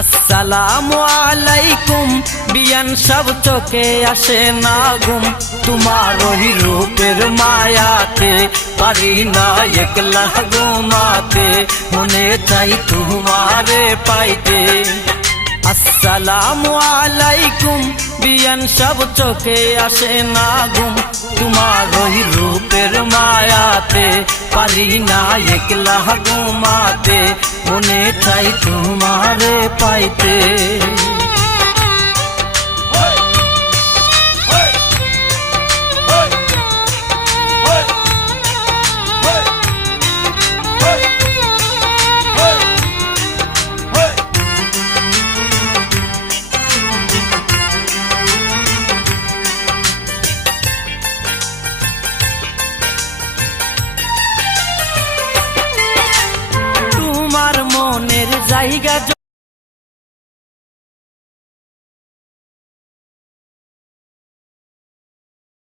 আসসালামু আলাইকুম বিয়ান সব চোখে আসে না ঘুম তোমার ওই রূপের মায়াতে পারি না একলা ঘুমাতে মনে চাই তোমারে পাইতে আসসালামু আলাইকুম বিয়ান সব চোখে আসে না ঘুম তোমার ওই রূপের মায়াতে পারি না একলা ঘুমাতে মনে চাই তোমারে পাইতে।